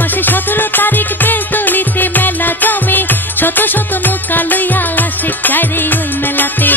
মাসে 17 তারিখ বেলতলিতে মেলা জমে, শত শত নৌকা লইয়া আসে চাইরে ওই মেলাতে।